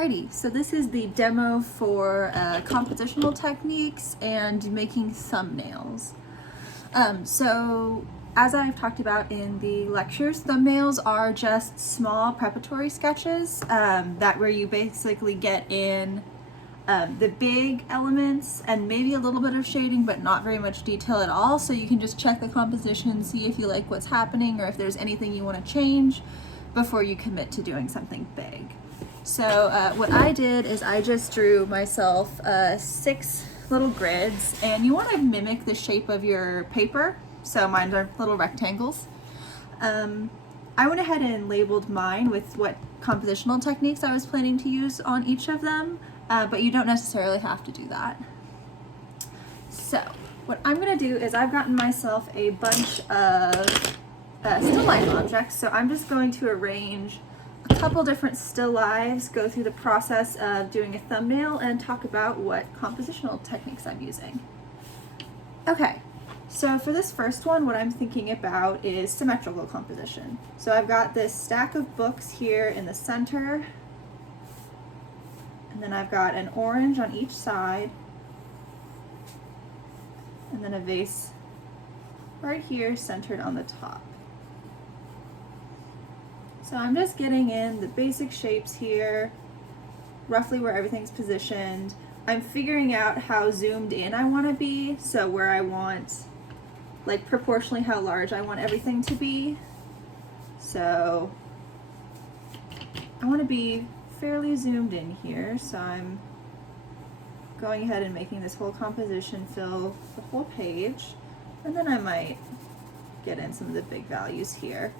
Alrighty, so this is the demo for compositional techniques and making thumbnails. So as I've talked about in the lectures, thumbnails are just small preparatory sketches where you basically get in the big elements and maybe a little bit of shading, but not very much detail at all. So you can just check the composition, see if you like what's happening or if there's anything you want to change before you commit to doing something big. So what I did is I just drew myself 6 little grids, and you want to mimic the shape of your paper. So mine are little rectangles. I went ahead and labeled mine with what compositional techniques I was planning to use on each of them, but you don't necessarily have to do that. So what I'm going to do is I've gotten myself a bunch of still life objects, so I'm just going to arrange a couple different still lives, go through the process of doing a thumbnail, and talk about what compositional techniques I'm using. Okay, so for this first one, what I'm thinking about is symmetrical composition. So I've got this stack of books here in the center, and then I've got an orange on each side, and then a vase right here centered on the top. So I'm just getting in the basic shapes here, roughly where everything's positioned. I'm figuring out how zoomed in I want to be, so where I want, like proportionally how large I want everything to be. So I want to be fairly zoomed in here, so I'm going ahead and making this whole composition fill the whole page, and then I might get in some of the big values here.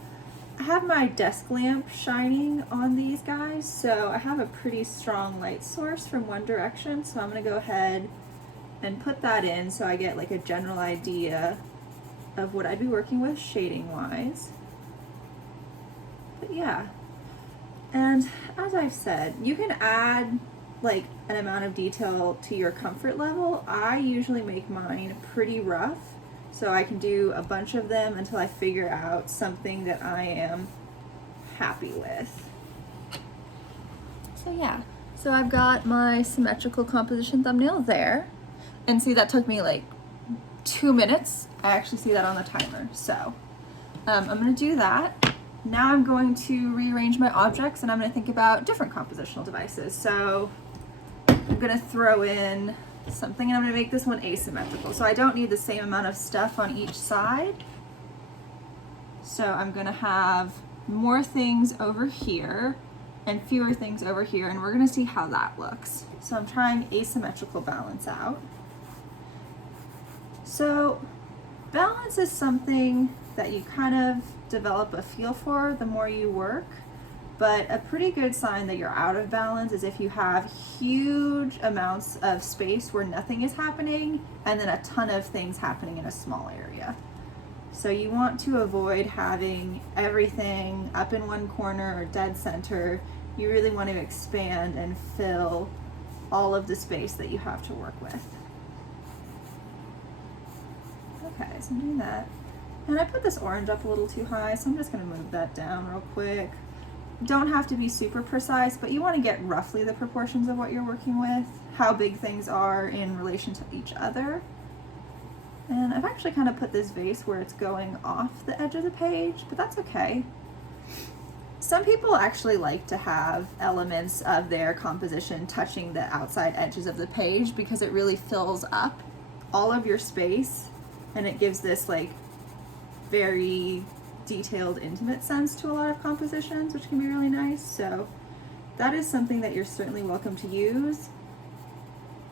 I have my desk lamp shining on these guys, so I have a pretty strong light source from one direction, so I'm going to go ahead and put that in so I get like a general idea of what I'd be working with shading wise. But yeah, and as I've said, you can add like an amount of detail to your comfort level. I usually make mine pretty rough, so I can do a bunch of them until I figure out something that I am happy with. So yeah, so I've got my symmetrical composition thumbnail there. And see, that took me like 2 minutes. I actually see that on the timer. So I'm gonna do that. Now I'm going to rearrange my objects, and I'm gonna think about different compositional devices. So I'm gonna throw in something, and I'm going to make this one asymmetrical, so I don't need the same amount of stuff on each side. So I'm going to have more things over here and fewer things over here, and we're going to see how that looks. So I'm trying asymmetrical balance out. So balance is something that you kind of develop a feel for the more you work. But a pretty good sign that you're out of balance is if you have huge amounts of space where nothing is happening and then a ton of things happening in a small area. So you want to avoid having everything up in one corner or dead center. You really want to expand and fill all of the space that you have to work with. Okay, so I'm doing that. And I put this orange up a little too high, so I'm just going to move that down real quick. Don't have to be super precise, but you want to get roughly the proportions of what you're working with, how big things are in relation to each other. And I've actually kind of put this vase where it's going off the edge of the page, but that's okay. Some people actually like to have elements of their composition touching the outside edges of the page because it really fills up all of your space, and it gives this like very detailed, intimate sense to a lot of compositions, which can be really nice. So that is something that you're certainly welcome to use.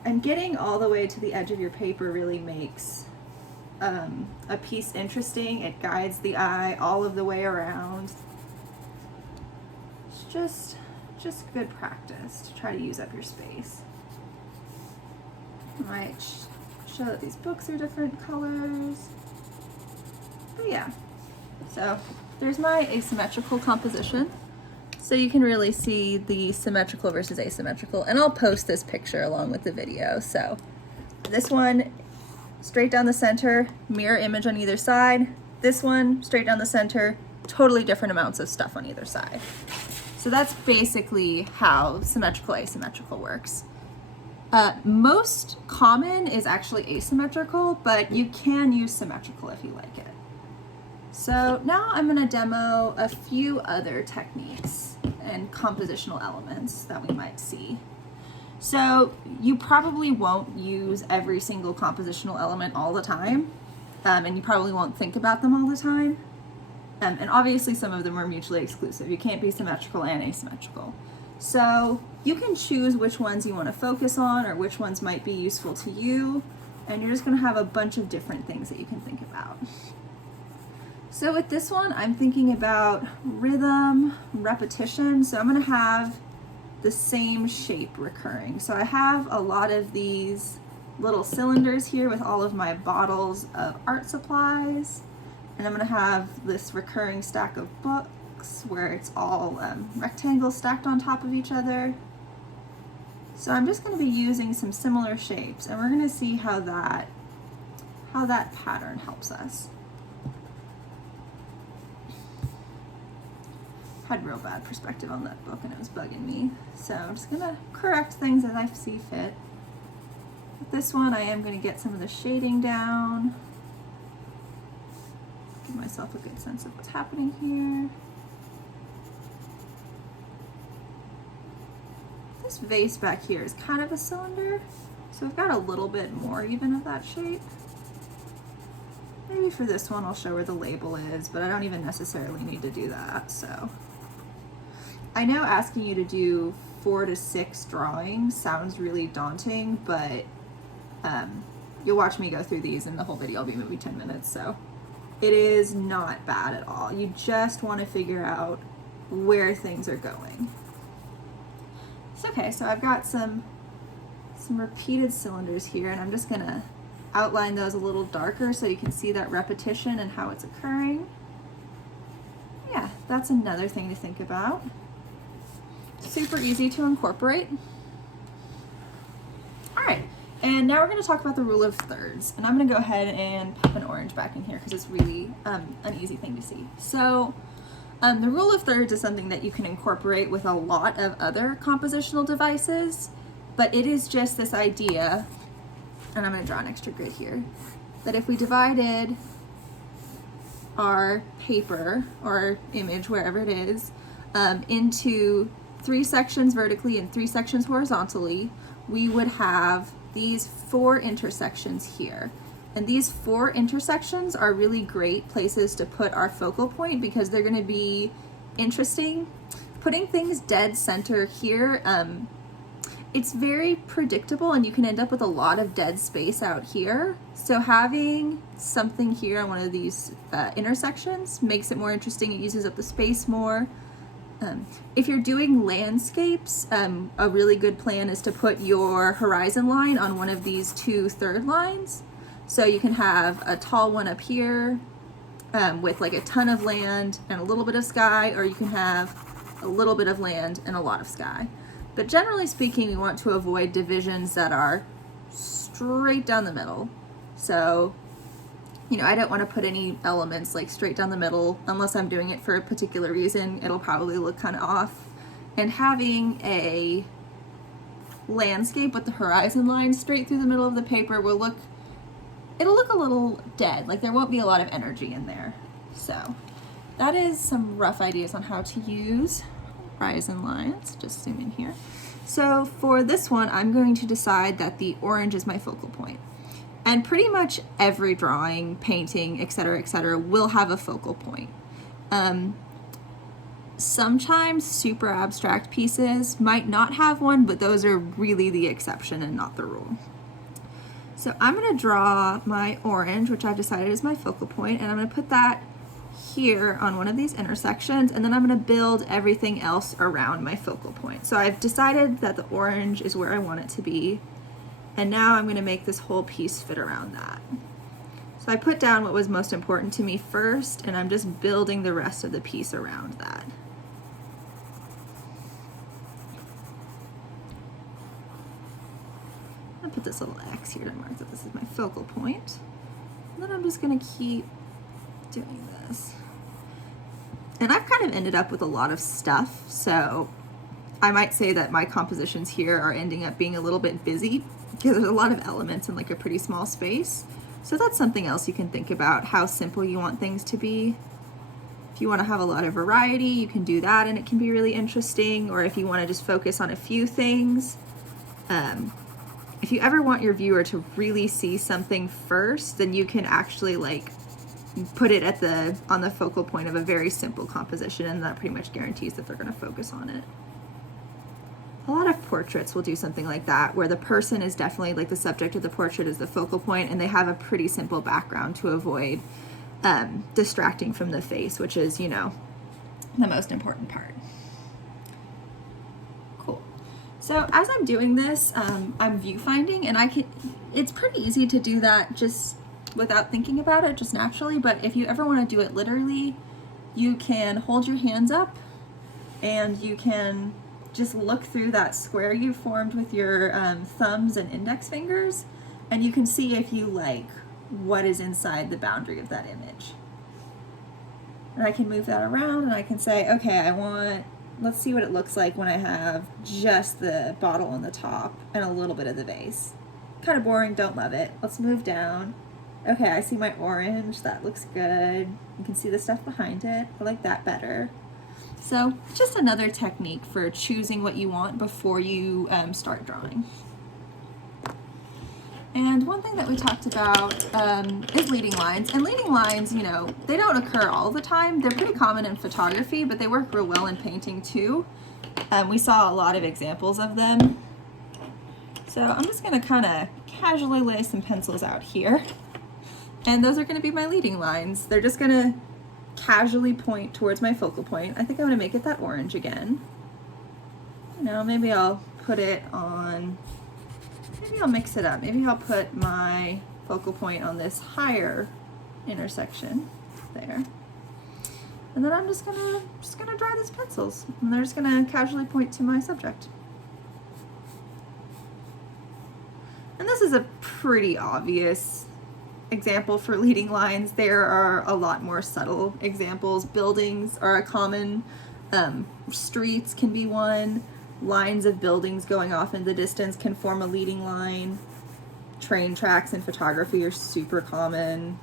And getting all the way to the edge of your paper really makes a piece interesting. It guides the eye all of the way around. It's just good practice to try to use up your space. I might show that these books are different colors. But yeah. So there's my asymmetrical composition. So you can really see the symmetrical versus asymmetrical, and I'll post this picture along with the video. So this one, straight down the center, mirror image on either side. This one, straight down the center, totally different amounts of stuff on either side. So that's basically how symmetrical asymmetrical works. Most common is actually asymmetrical, but you can use symmetrical if you like it. So now I'm going to demo a few other techniques and compositional elements that we might see. So you probably won't use every single compositional element all the time, and you probably won't think about them all the time. And obviously some of them are mutually exclusive. You can't be symmetrical and asymmetrical. So you can choose which ones you want to focus on or which ones might be useful to you, and you're just going to have a bunch of different things that you can think about. So with this one, I'm thinking about rhythm, repetition. So I'm going to have the same shape recurring. So I have a lot of these little cylinders here with all of my bottles of art supplies. And I'm going to have this recurring stack of books where it's all rectangles stacked on top of each other. So I'm just going to be using some similar shapes, and we're going to see how that pattern helps us. Had real bad perspective on that book and it was bugging me. So I'm just going to correct things as I see fit. With this one, I am going to get some of the shading down. Give myself a good sense of what's happening here. This vase back here is kind of a cylinder, so we've got a little bit more even of that shape. Maybe for this one I'll show where the label is, but I don't even necessarily need to do that. So I know asking you to do 4 to 6 drawings sounds really daunting, but you'll watch me go through these and the whole video will be maybe 10 minutes, so it is not bad at all. You just want to figure out where things are going. So, okay, so I've got some repeated cylinders here, and I'm just going to outline those a little darker so you can see that repetition and how it's occurring. Yeah, that's another thing to think about. Super easy to incorporate. All right, and now we're going to talk about the rule of thirds, and I'm going to go ahead and pop an orange back in here because it's really an easy thing to see. So the rule of thirds is something that you can incorporate with a lot of other compositional devices, but it is just this idea, and I'm going to draw an extra grid here, that if we divided our paper or image, wherever it is, into 3 sections vertically and 3 sections horizontally, we would have these 4 intersections here. And these 4 intersections are really great places to put our focal point because they're going to be interesting. Putting things dead center here, it's very predictable and you can end up with a lot of dead space out here. So having something here on one of these intersections makes it more interesting. It uses up the space more. If you're doing landscapes, a really good plan is to put your horizon line on one of these 2 third lines. So you can have a tall one up here with like a ton of land and a little bit of sky, or you can have a little bit of land and a lot of sky. But generally speaking, we want to avoid divisions that are straight down the middle. So, you know, I don't want to put any elements like straight down the middle unless I'm doing it for a particular reason. It'll probably look kind of off. And having a landscape with the horizon line straight through the middle of the paper will look, it'll look a little dead, like there won't be a lot of energy in there. So that is some rough ideas on how to use horizon lines. Just zoom in here. So for this one, I'm going to decide that the orange is my focal point. And pretty much every drawing, painting, etc., will have a focal point. Sometimes super abstract pieces might not have one, but those are really the exception and not the rule. So I'm going to draw my orange, which I've decided is my focal point, and I'm going to put that here on one of these intersections, and then I'm going to build everything else around my focal point. So I've decided that the orange is where I want it to be, and now I'm going to make this whole piece fit around that. So I put down what was most important to me first, and I'm just building the rest of the piece around that. I'll put this little X here to mark that this is my focal point. And then I'm just going to keep doing this. And I've kind of ended up with a lot of stuff, so I might say that my compositions here are ending up being a little bit busy because there's a lot of elements in like a pretty small space. So that's something else you can think about, how simple you want things to be. If you want to have a lot of variety, you can do that and it can be really interesting. Or if you want to just focus on a few things. If you ever want your viewer to really see something first, then you can actually like put it at on the focal point of a very simple composition, and that pretty much guarantees that they're going to focus on it. A lot of portraits will do something like that, where the person is definitely like the subject of the portrait is the focal point, and they have a pretty simple background to avoid distracting from the face, which is, you know, the most important part. Cool. So as I'm doing this, I'm viewfinding, and it's pretty easy to do that just without thinking about it, just naturally. But if you ever want to do it literally, you can hold your hands up and you can just look through that square you formed with your thumbs and index fingers, and you can see if you like what is inside the boundary of that image. And I can move that around and I can say, okay, let's see what it looks like when I have just the bottle on the top and a little bit of the vase. Kind of boring, don't love it. Let's move down. Okay, I see my orange, that looks good. You can see the stuff behind it. I like that better. So just another technique for choosing what you want before you start drawing. And one thing that we talked about is leading lines. And leading lines, you know, they don't occur all the time. They're pretty common in photography, but they work real well in painting too. We saw a lot of examples of them. So I'm just gonna kind of casually lay some pencils out here. And those are gonna be my leading lines. They're just gonna casually point towards my focal point. I think I'm gonna make it that orange again. You know, maybe I'll put it on, maybe I'll mix it up. Maybe I'll put my focal point on this higher intersection there. And then I'm just gonna dry these pencils, and they're just gonna casually point to my subject. And this is a pretty obvious example for leading lines. There are a lot more subtle examples. Buildings are a common, streets can be one. Lines of buildings going off in the distance can form a leading line. Train tracks in photography are super common.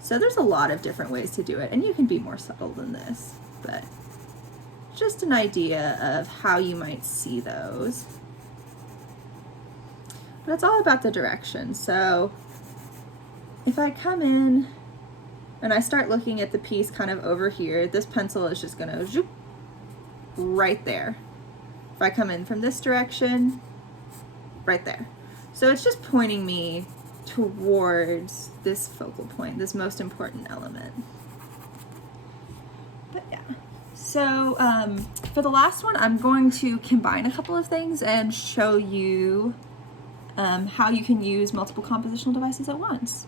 So there's a lot of different ways to do it, and you can be more subtle than this, but just an idea of how you might see those. But it's all about the direction. So if I come in and I start looking at the piece kind of over here, this pencil is just gonna zoop right there. If I come in from this direction, right there. So it's just pointing me towards this focal point, this most important element. But yeah. So for the last one, I'm going to combine a couple of things and show you how you can use multiple compositional devices at once.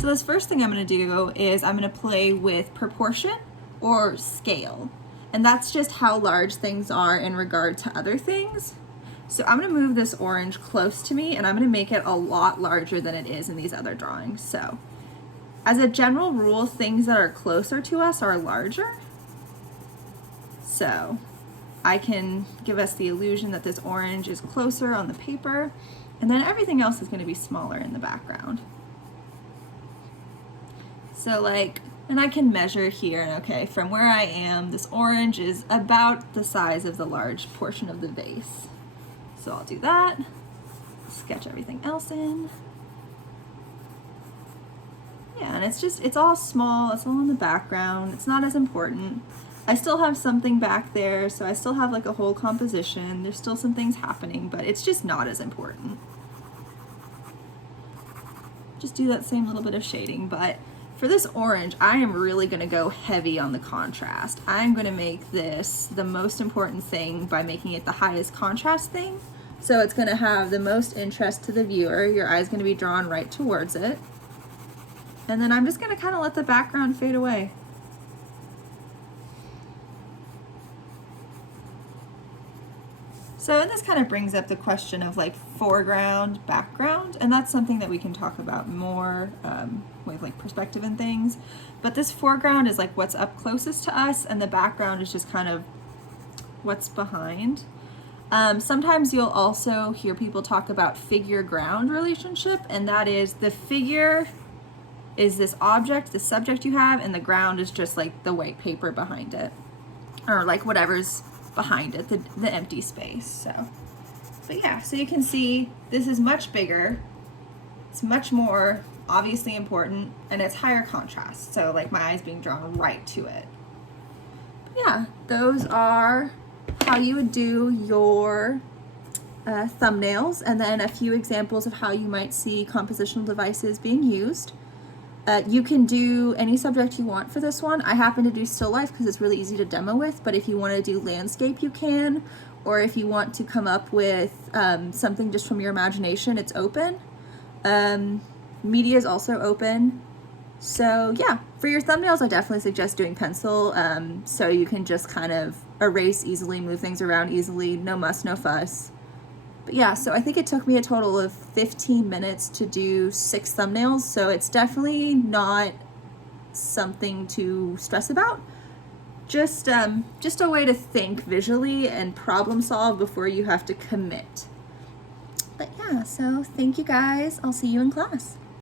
So this first thing I'm going to do is I'm going to play with proportion or scale. And that's just how large things are in regard to other things. So I'm going to move this orange close to me, and I'm going to make it a lot larger than it is in these other drawings. So as a general rule, things that are closer to us are larger. So I can give us the illusion that this orange is closer on the paper, and then everything else is going to be smaller in the background. So like, and I can measure here, and okay, from where I am, this orange is about the size of the large portion of the vase. So I'll do that, sketch everything else in. Yeah, and it's all small, it's all in the background, it's not as important. I still have something back there, so I still have like a whole composition, there's still some things happening, but it's just not as important. Just do that same little bit of shading, but for this orange, I am really gonna go heavy on the contrast. I'm gonna make this the most important thing by making it the highest contrast thing. So it's gonna have the most interest to the viewer. Your eye's gonna be drawn right towards it. And then I'm just gonna kind of let the background fade away. So this kind of brings up the question of like foreground, background, and that's something that we can talk about more with like perspective and things. But this foreground is like what's up closest to us, and the background is just kind of what's behind. Sometimes you'll also hear people talk about figure-ground relationship, and that is the figure is this object, the subject you have, and the ground is just like the white paper behind it, or like whatever's behind it, the empty space. So, but yeah, so you can see this is much bigger, it's much more obviously important, and it's higher contrast, so like my eyes being drawn right to it. But yeah, those are how you would do your thumbnails, and then a few examples of how you might see compositional devices being used. You can do any subject you want for this one. I happen to do still life because it's really easy to demo with, but if you want to do landscape, you can, or if you want to come up with something just from your imagination, it's open. Media is also open. So yeah, for your thumbnails, I definitely suggest doing pencil, so you can just kind of erase easily, move things around easily, no muss, no fuss. But yeah, so I think it took me a total of 15 minutes to do 6 thumbnails, so it's definitely not something to stress about. Just a way to think visually and problem solve before you have to commit. But yeah, so thank you guys. I'll see you in class.